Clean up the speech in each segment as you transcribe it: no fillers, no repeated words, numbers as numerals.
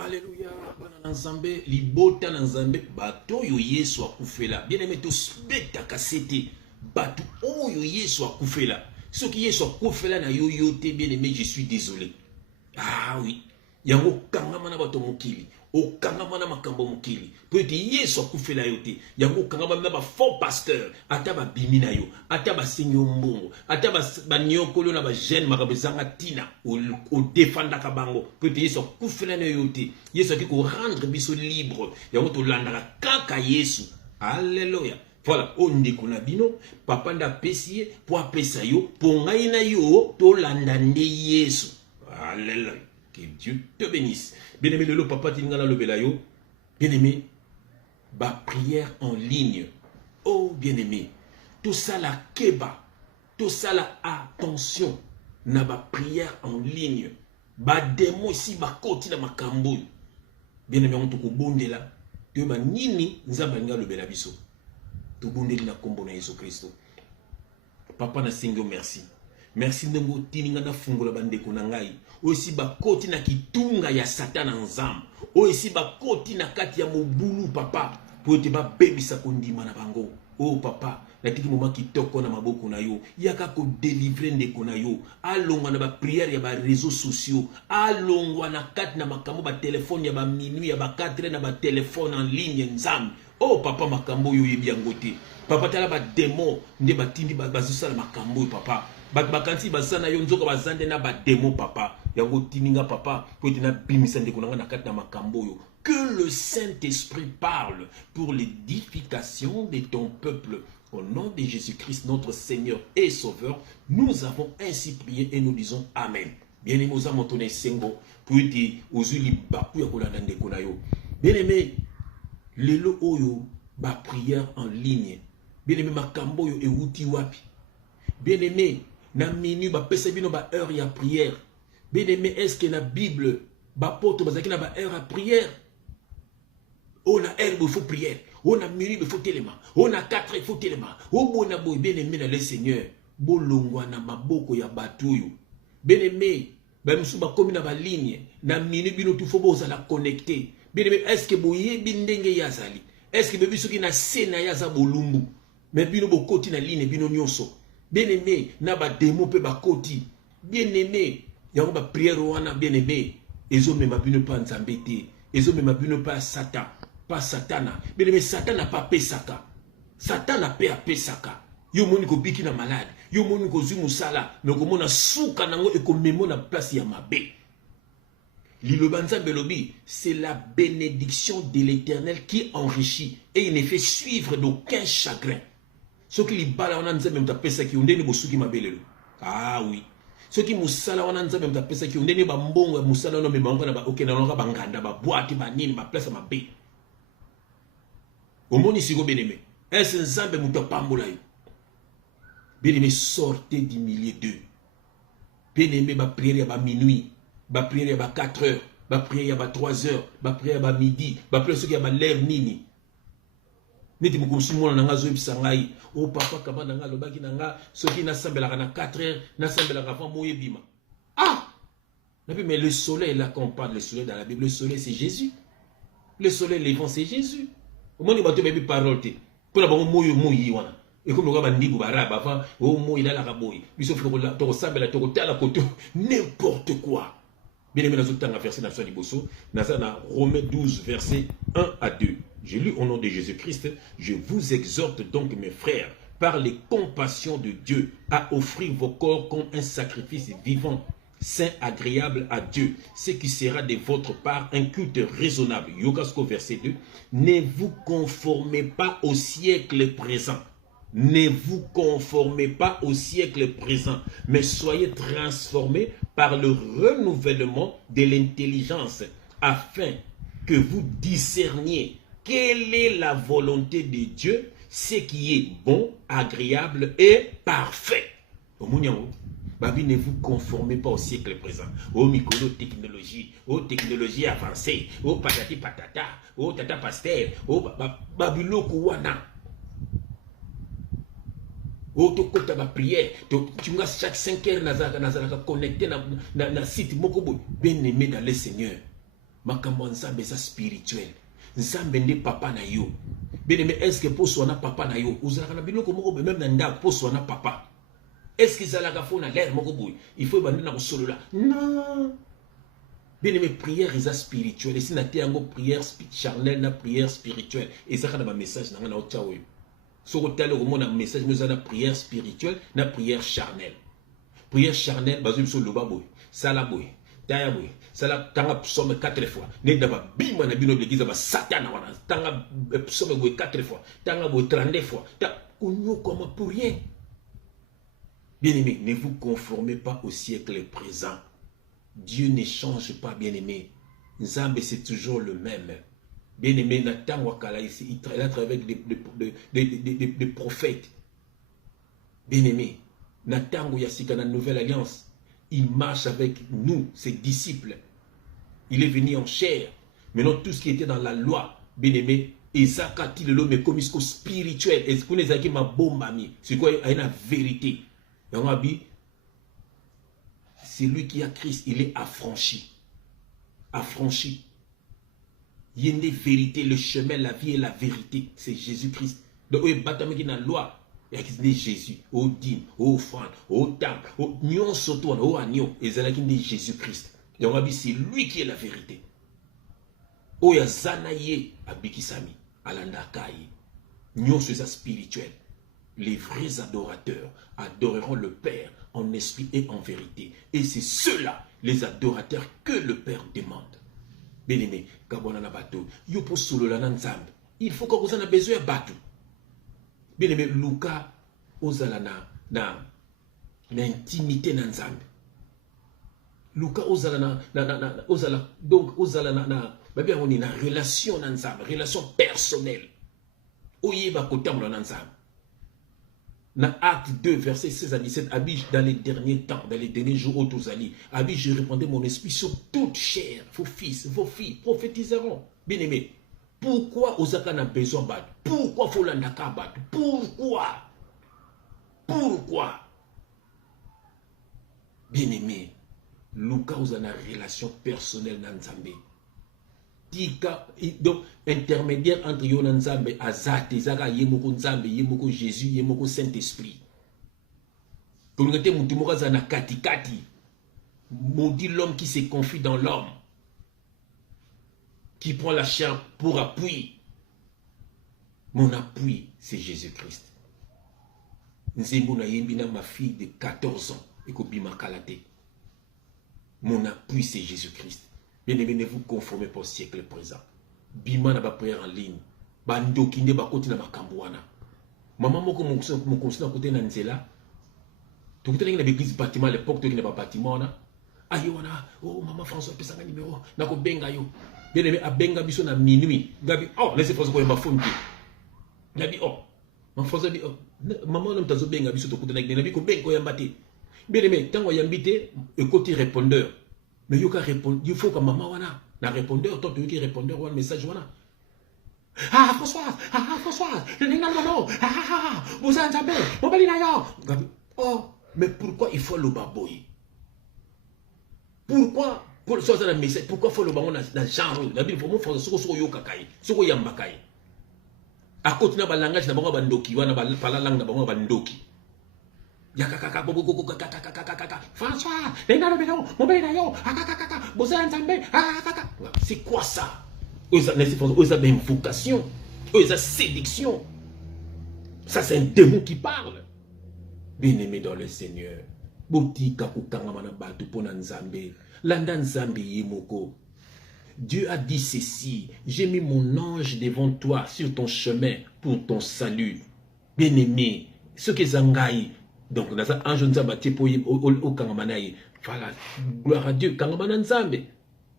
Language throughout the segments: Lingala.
Alléluia, bana nzambe, libota na nzambe, bato yo Yesu akufela. Bien aimé, to specta kasete, bato oyo Yesu akufela. Ce qui Yesu akufela na yo yote, bien aimé, je suis désolé. Ah oui, yango kangama na bato mokili, o kangama na makambo mokili. Peut-être Yesu akufela yote, yango kangama na ba faux pasteur, ata ba bimina yo, ata ba senyo mbongo, ata ba nyokolo na ba jeune makabezanga tina, o défendre kabango. Peut-être Yesu akufela na yote, Yesu akiko rendre biso libre, yango to landaka kaka Yesu. Alléluia. Voilà, on déconne bino, papa nda pesie, po apesa yo, po ngai na yo, to landande Yesu. Alléluia. Que Dieu te bénisse. Bien-aimé, le papa Tingala le Belayo. Bien-aimé, ba prière en ligne. Oh, bien-aimé, tout ça la keba, tout ça la attention, na ba prière en ligne. Ba démo ici, ba koti na makambo. Bien-aimé, on te bonde là. Tu ba nini, nzamba nga le Belabiso. Tu bonde na kombo na Yesu Christo. Papa na singo merci. Merci ndongo tininga na fungola bandeko na ngai. Oisi bakoti na kitunga ya satana nzam. Oisi bakoti na kati ya mobulu papa. Po te ba bebisa kondima na bango. Oh papa, na tiki moma kitoko na maboko na yo. Yaka ko délivrer ndeko na yo. Alongwa na ba prière ya ba réseaux sociaux. Alongwa na kati na makambo ba téléphone ya ba minuit ya ba 4 na ba téléphone en ligne nzam. Oh papa makambo yo yebi yangote. Papa tala ba démon nde batindi bazosala makambo papa. Bakanti basana yo nzoka bazande na ba démon papa. Yango tininga papa po etina bimisa ndeko nanga na kati na makambo yo. Que le Saint-Esprit parle pour l'édification de ton peuple. Au nom de Jésus-Christ, notre Seigneur et Sauveur, nous avons ainsi prié et nous disons Amen. Bien-aimé, nous avons tourné Sengo pour être aux yeux bakou ya kolanda ndeko na yo. Bien-aimé, lelo oyo ba prière en ligne. Bien-aimé, makambo yo euti wapi. Bien-aimé, na minute ba pesa bino ba heure ya prière. Bien-aimé, est-ce que la Bible ba poto bazaki na ba heure à prière? On a heure il faut prière. On a minute il faut téléma. On a 4 il faut téléma. O bona boy bien-aimé na le Seigneur. Bolongwa na maboko ya batuyo. Bien-aimé, ba musu ba komi na ba ligne. Na minute bino tout faut boza la connecter. Bien-aimé, est-ce que boye bindenge yazali? Est-ce que bebi soki na sena yaza bolumbu? Mais bino bokoti na ligne bino nyonso. Bien-aimé, na ba démon pe ba koti. Bien-aimé, yango ba prière wana bien-aimé. Ezo mema bino pa nzambete. Ezo mema bino pa Satan. Pas Satana. Bien-aimé, Satan n'a pas pesaka. Satan n'a pas pesaka. Yo moni ko biki na malade. Yo moni ko zu musala. Mais ko mona suka nango e ko memo na place ya mabe. Lilobanza belobi, c'est la bénédiction de l'Éternel qui enrichit et il ne fait suivre d'aucun chagrin. Ce qui libala wana nzambe mtapesa ki undeni bosuki mabelelo. Ah oui. Ce qui musala wana nzambe mtapesa ki undeni ba mbongo ya musala wana mebango na ba okena longa banganda ba boîte ba nini ba place mabe. Omoni siko beneme. Est-ce nzambe mutapambola yo? Beneme, sortez du milieu d'eux. Beneme ba prière ba minuit. Ba prière ba 4 heures, ba prière ba 3 heures, ba prière ba midi, ba prière soki ya ba l'air nini. Neti mukusumona nanga zo episangai, o papa kaba nanga lobaki nanga soki na sambelaka na 4 heures, na sambelaka avant moye bima. Ah! Mais le soleil là qu'on parle le soleil dans la Bible, le soleil c'est Jésus. Le soleil levant c'est Jésus. Au moins il bato bebi parole te. Pour la bon moyo moyi wana. Et comme le gars bandigo baraba avant, o moyi la la raboyi. Biso fiko la to sambela to tala koto n'importe quoi. Bien aimé, dans le verset dans Liboso, dans Romains 12, verset 1 à 2. J'ai lu au nom de Jésus-Christ, je vous exhorte donc, mes frères, par les compassions de Dieu, à offrir vos corps comme un sacrifice vivant, saint, agréable à Dieu, ce qui sera de votre part un culte raisonnable. Yogasko, verset 2. Ne vous conformez pas au siècle présent. Ne vous conformez pas au siècle présent, mais soyez transformés par le renouvellement de l'intelligence, afin que vous discerniez quelle est la volonté de Dieu, ce qui est bon, agréable et parfait. Babi, ne vous conformez pas au siècle présent. Au technologie avancée, au patati patata, au tata pasteur, au babiloko wana. Tu as prière, tu as chaque 5 heures connecté dans site bien aimé dans le Seigneur. makambo nzambe eza spirituel. Nzambe nde papa na yo. Bien aimé, est-ce que pour soi papa na yo, ozalaka na biloko moko même na ndako pour soi papa. Est-ce que zalaka fo na l'air moko boy? Il faut bande na solola. Non. Bien aimé, prière est spirituelle. Et si na te yango prière charnelle na prière spirituelle. Et ça na ba message na o tchawo. So ko talo ko mona message nous na prière spirituelle na prière charnelle. Prière charnelle bazo biso loba boy. Sala boy. Taya boy. Sala tanga psaume 4 fois. Ne daba bima na bino l'église ba satan wana. Tanga psaume boy 4 fois. Tanga boy 32 fois. Ta konyo comment pour rien. Bien-aimé, ne vous conformez pas au siècle présent. Dieu ne change pas, bien-aimé. Nzambe, c'est toujours le même. Bien-aimé, Nathan Wakala ici, il travaille avec des prophètes. Bien-aimé, Nathan Yassika, la nouvelle alliance, il marche avec nous, ses disciples. Il est venu en chair. Maintenant, tout ce qui était dans la loi, bien-aimé, Isaac a-t-il l'homme comme spirituel. Est-ce qu'on est ma bombe, ami? C'est quoi? Il y a une vérité. C'est lui qui a Christ, il est affranchi. Affranchi. Il y a une vérité, le chemin, la vie et la vérité. C'est Jésus-Christ. Donc, il y a une loi. Il y a Jésus. Au dîme, au offrande, au temple, au nion soto, au agneau. Et c'est Jésus-Christ. Donc, c'est lui qui est la vérité. Oh, il y a Zanaye, Abikisami, Alandakai. Nion, c'est ça spirituel. Les vrais adorateurs adoreront le Père en esprit et en vérité. Et c'est ceux-là, les adorateurs, que le Père demande. Bien-aimé, il faut qu'on ait besoin de battre. Bien-aimé, Luka, ozala na intimité na nzambe. Luka, ozala na relation na nzambe, relation personnelle. Oyeba kotambola na nzambe. Dans Acte 2, verset 16 à 17, Abi, dans les derniers temps, dans les derniers jours au Tozali, Abi, je répandrai mon esprit sur toute chair. Vos fils, vos filles prophétiseront. Bien aimé, pourquoi Osaka n'a besoin de battre? Pourquoi faut l'andaka battre? Pourquoi? Pourquoi? Bien aimé, Luka a une relation personnelle dans Nzambe. Donc, intermédiaire entre yo na Nzambe, Azate, Zaka, Yemoko Nzambe, Yemoko Jésus, Yemoko Saint-Esprit. Quand on était na katikati, maudit l'homme qui se confie dans l'homme, qui prend la chair pour appui. Mon appui, c'est Jésus-Christ. Nzembo na yembina ma fille de 14 ans, et Kobima Kalate. Mon appui, c'est Jésus-Christ. Bien-aimé, ne vous conformez pas au siècle présent. Bima na ba prière en ligne. Bando kinde ba koti na makambouana. Maman moko mon conseil na côté na nzela. Tu connais na l'église bâtiment à l'époque, tu connais pas bâtiment na. Ayo wana, oh maman François pesanga numéro, na ko benga yo. Bien-aimé, a benga biso na minuit. Gabi, oh, laissez François ko yamba phone. Gabi, oh. Mon François dit, oh, maman na mtazo benga biso to côté na gabi ko benga ko yamba te. Bien-aimé, tango yambité, e côté répondeur. Mais il faut que maman wana na répondeur, toi tu veux répondeur ou un message wana. Ah Françoise, vous en savez, mon bali na yo. Oh, mais pourquoi il faut le baboy? Pourquoi pour ça dans message, pourquoi faut le baboy dans genre, la Bible faut faire soko yo kakai, soko yamba kai. À côté na ba langage na bango bandoki wana ba pala langue na bango bandoki. C'est quoi ça? Ils ont une vocation, ils ont séduction. Ça c'est un démon qui parle. Bien-aimé dans le Seigneur, Dieu a dit ceci: j'ai mis mon ange devant toi sur ton chemin pour ton salut. Bien-aimé, ce que Zangaï. Donc, dans un ange nzambe au kangamanaï. Voilà, gloire à Dieu. Kangamana nzambe.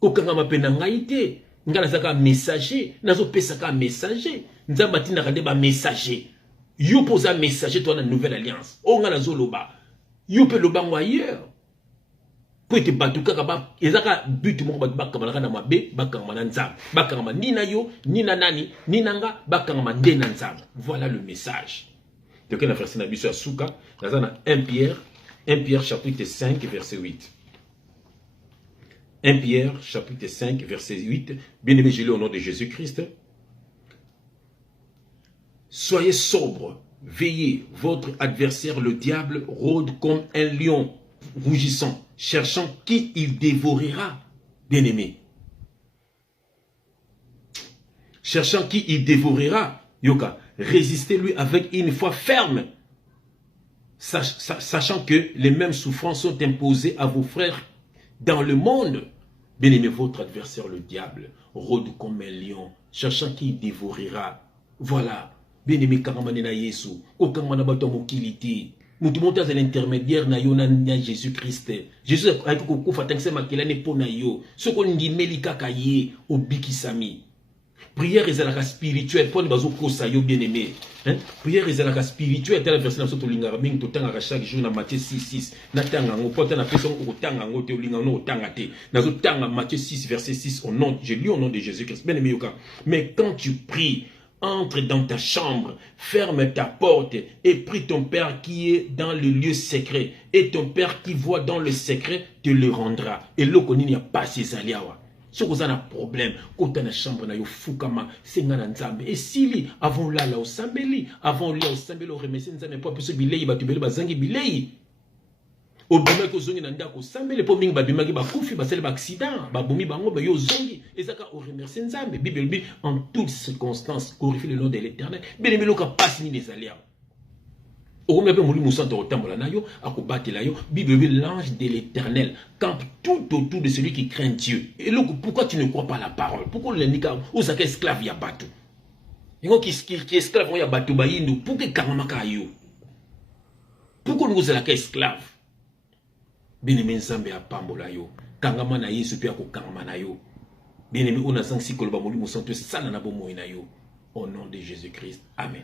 Au kangama pe na ngaïté. Ngala zaka messager. Nazo pesaka messager. Nzamba tina kande ba messager. Yo posa messager toi na nouvelle alliance. O ngala zo loba. Yo pe loba ngo ailleurs. Pour te batuka kaba. Ezaka but mo ba kamana na mabe. Ba kangamana nzambe. Ba kangamana ni na yo. Ni na nani. Ni nanga. Ba kangamana de na nzambe. Voilà le message. Quelqu'un a fait un à Souka, dans 1 Pierre chapitre 5, verset 8. 1 Pierre, chapitre 5, verset 8. Bien-aimé, je lis au nom de Jésus-Christ. Soyez sobres, veillez, votre adversaire le diable rôde comme un lion rougissant, cherchant qui il dévorera. Bien-aimé. Cherchant qui il dévorera. Yoka, résistez-lui avec une foi ferme, sachant que les mêmes souffrances sont imposées à vos frères dans le monde. Bien-aimé, votre adversaire le diable rôde comme un lion, cherchant qui il dévorera. Voilà. Bien-aimé, karamane na Yesu, aucun manabato mokiliti. Mutumonta à l'intermédiaire na yo na Jésus-Christ. Jésus a dit que fatanse makela ne pona yo. Soko ndimeli kaka ye obikisami. Prière ezalaka spirituelle pour bazo kosa yo bien-aimé. Prière ezalaka spirituelle telle verset na soto lingara mingi to tanga chaque jour na Matthieu 6:6. Na tanga ngo porte na personne ko tanga ngo te linga no tanga te. Na zo tanga Matthieu 6 verset 6 au nom je lis au nom de Jésus-Christ. Bien-aimé yoka. Mais quand tu pries, entre dans ta chambre, ferme ta porte et prie ton Père qui est dans le lieu secret. Et ton Père qui voit dans le secret te le rendra. Et là, il n'y a pas ces aliawa. Si vous avez un problème, quand tu as une chambre, tu fukama, c'est un nzambe. Et si avant là, au sambeli, avant là, au sambeli, au remercie nzambe, pour que bilei, batubeli, bazangi bilei. Au bima ko zongi nanda ko sambeli, pour mingi babima ki bakufi, basele ba accident, babomi bango, ba yo zongi. Et ça ka au remercie nzambe. Bible dit en toutes circonstances, glorifie le nom de l'Éternel. Bien aimé, le ka passe ni les alias. Au même peu, mouli moussanto au tambola na yo, akobate la yo. Bible dit l'ange de l'Éternel campe tout autour de celui qui craint Dieu. Et là, pourquoi tu ne crois pas la parole? Pourquoi le nika ou ça esclave ya bateau? Et qui esclave ya bateau ba yindu, pourquoi kamamaka yo? Pourquoi nous la esclave? Bien-aimé nzambe ya pambola yo. Kangama na Yesu pe ako kangama na yo. Bien-aimé, on a 5 koloba mouli moussanto sala na bomo na yo. Au nom de Jésus-Christ. Amen.